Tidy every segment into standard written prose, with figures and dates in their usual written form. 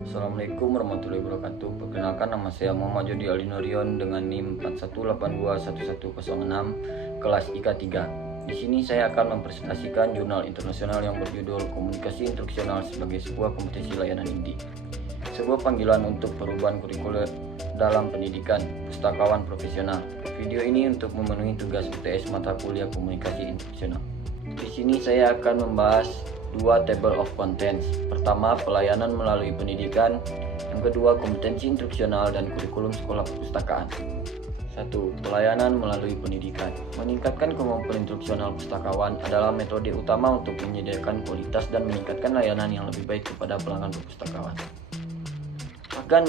Assalamualaikum warahmatullahi wabarakatuh. Perkenalkan, nama saya Muhammad Jody Alinorion dengan NIM 41821106 kelas IKA 3. Di sini saya akan mempresentasikan jurnal internasional yang berjudul Komunikasi Instruksional sebagai sebuah kompetensi layanan inti. Sebuah panggilan untuk perubahan kurikulum dalam pendidikan pustakawan profesional. Video ini untuk memenuhi tugas UTS mata kuliah Komunikasi Instruksional. Di sini saya akan membahas dua table of contents. Pertama, pelayanan melalui pendidikan. Yang kedua, kompetensi instruksional dan kurikulum sekolah perpustakaan. 1. Pelayanan melalui pendidikan. Meningkatkan kemampuan instruksional pustakawan adalah metode utama untuk menyediakan kualitas dan meningkatkan layanan yang lebih baik kepada pelanggan perpustakawan. Akan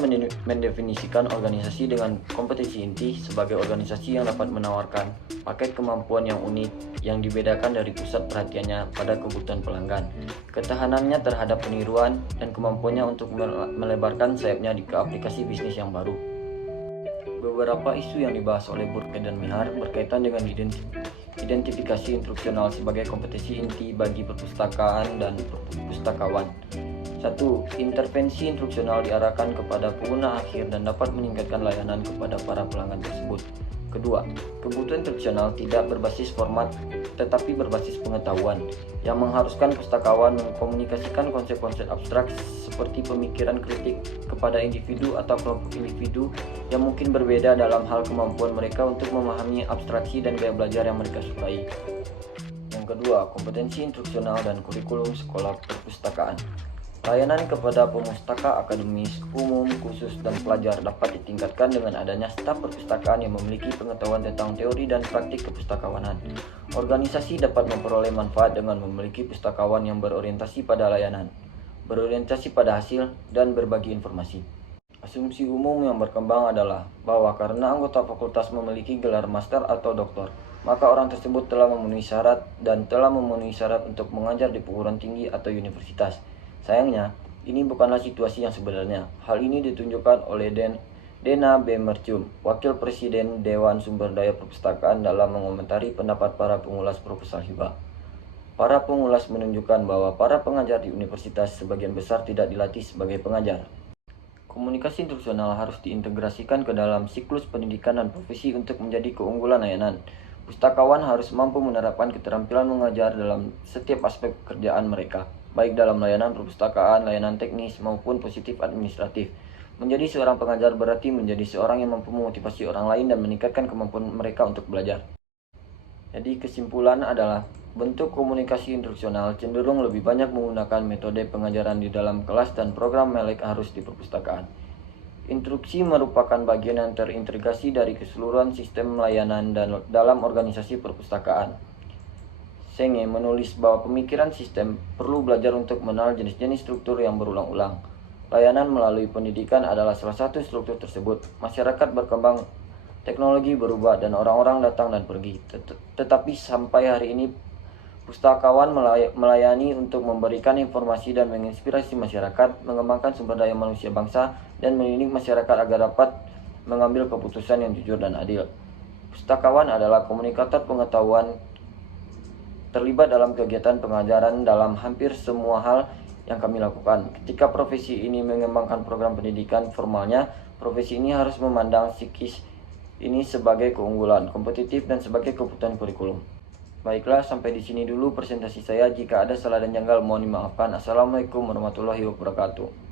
mendefinisikan organisasi dengan kompetensi inti sebagai organisasi yang dapat menawarkan paket kemampuan yang unik yang dibedakan dari pusat perhatiannya pada kebutuhan pelanggan, ketahanannya terhadap peniruan, dan kemampuannya untuk melebarkan sayapnya ke aplikasi bisnis yang baru. Beberapa isu yang dibahas oleh Burke dan Mihar berkaitan dengan identifikasi instruksional sebagai kompetensi inti bagi perpustakaan dan pustakawan. 1. Intervensi instruksional diarahkan kepada pengguna akhir dan dapat meningkatkan layanan kepada para pelanggan tersebut. Kedua, kebutuhan instruksional tidak berbasis format tetapi berbasis pengetahuan, yang mengharuskan pustakawan mengkomunikasikan konsep-konsep abstrak seperti pemikiran kritik kepada individu atau kelompok individu yang mungkin berbeda dalam hal kemampuan mereka untuk memahami abstraksi dan gaya belajar yang mereka sukai. Yang kedua, kompetensi instruksional dan kurikulum sekolah perpustakaan. Layanan kepada pemustaka akademis, umum, khusus, dan pelajar dapat ditingkatkan dengan adanya staf perpustakaan yang memiliki pengetahuan tentang teori dan praktik kepustakawanan. Organisasi dapat memperoleh manfaat dengan memiliki pustakawan yang berorientasi pada layanan, berorientasi pada hasil, dan berbagi informasi. Asumsi umum yang berkembang adalah bahwa karena anggota fakultas memiliki gelar master atau doktor, maka orang tersebut telah memenuhi syarat untuk mengajar di perguruan tinggi atau universitas. Sayangnya, ini bukanlah situasi yang sebenarnya. Hal ini ditunjukkan oleh Dena B. Mercum, Wakil Presiden Dewan Sumber Daya Perpustakaan, dalam mengomentari pendapat para pengulas proposal hibah. Para pengulas menunjukkan bahwa para pengajar di universitas sebagian besar tidak dilatih sebagai pengajar. Komunikasi instruksional harus diintegrasikan ke dalam siklus pendidikan dan profesi untuk menjadi keunggulan layanan. Pustakawan harus mampu menerapkan keterampilan mengajar dalam setiap aspek pekerjaan mereka, baik dalam layanan perpustakaan, layanan teknis, maupun positif administratif. Menjadi seorang pengajar berarti menjadi seorang yang mampu memotivasi orang lain dan meningkatkan kemampuan mereka untuk belajar. Jadi kesimpulan adalah, bentuk komunikasi instruksional cenderung lebih banyak menggunakan metode pengajaran di dalam kelas dan program melek arus di perpustakaan. Instruksi merupakan bagian yang terintegrasi dari keseluruhan sistem layanan dan dalam organisasi perpustakaan. Senge menulis bahwa pemikiran sistem perlu belajar untuk mengenal jenis-jenis struktur yang berulang-ulang. Layanan melalui pendidikan adalah salah satu struktur tersebut. Masyarakat berkembang, teknologi berubah, dan orang-orang datang dan pergi. Tetapi sampai hari ini, pustakawan melayani untuk memberikan informasi dan menginspirasi masyarakat, mengembangkan sumber daya manusia bangsa, dan mendidik masyarakat agar dapat mengambil keputusan yang jujur dan adil. Pustakawan adalah komunikator pengetahuan, terlibat dalam kegiatan pengajaran dalam hampir semua hal yang kami lakukan. Ketika profesi ini mengembangkan program pendidikan formalnya, profesi ini harus memandang psikis ini sebagai keunggulan, kompetitif, dan sebagai kebutuhan kurikulum. Baiklah, sampai di sini dulu presentasi saya. Jika ada salah dan janggal, mohon dimaafkan. Assalamualaikum warahmatullahi wabarakatuh.